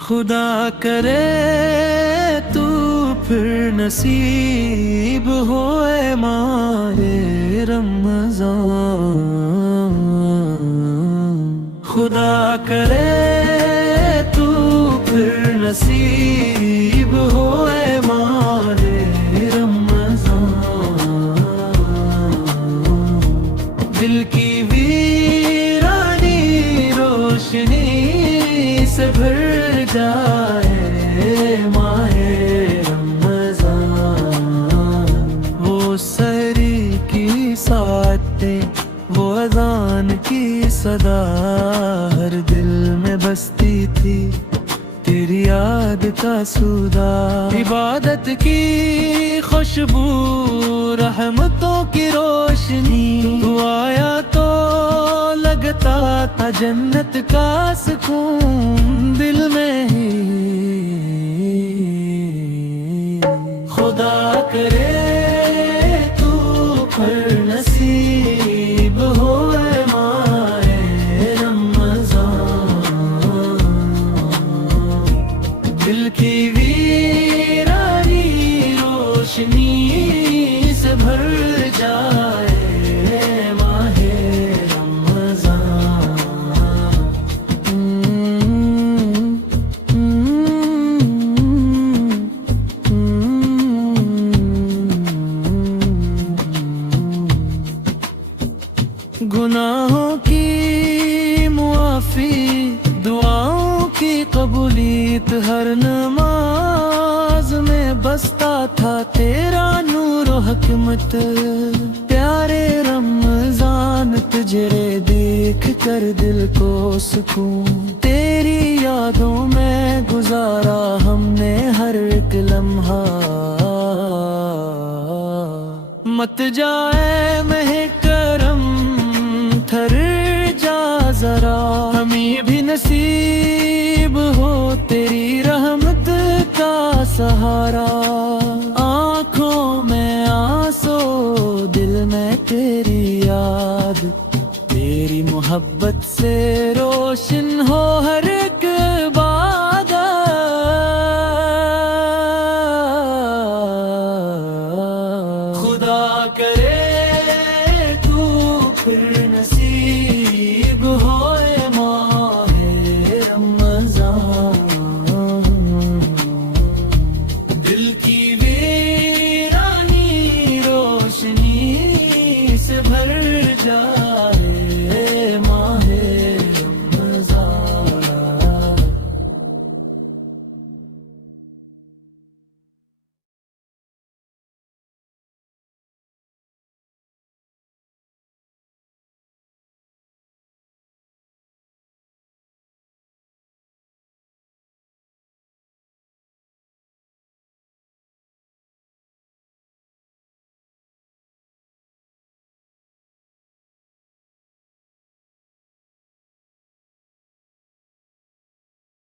खुदा करे तू फिर नसीब होए माहे रमज़ान। खुदा करे तू फिर नसीब होए माहे रमज़ान। दिल की वीरानी रोशनी से भर जाए माहे रमज़ान। वो सहरी की सातें, वो अज़ान की सदा हर दिल में बसती थी, तेरी याद का सूदा। इबादत की खुशबू, रहमतों की रोशनी, तू आया तो लगता था जन्नत का सुकून दिल में ही। खुदा करे तू फिर नसीब होए माहे रमज़ान। दिल की वीरानी रोशनी से भर जाए माहे गुनाहों की मुआफी, दुआओं की कबूलियत, हर नमाज में बसता था तेरा नूर व हकमत। प्यारे रमज़ान तुझे देख कर दिल को सुकून, तेरी यादों में गुजारा हमने हर एक लम्हा। मत जाए महक थर जा जरा, हमें भी नसीब हो तेरी रहमत का सहारा। आँखों में आंसू, दिल में तेरी याद, तेरी मोहब्बत से रोशन हो हर एक इबादत। खुदा करे तू फिर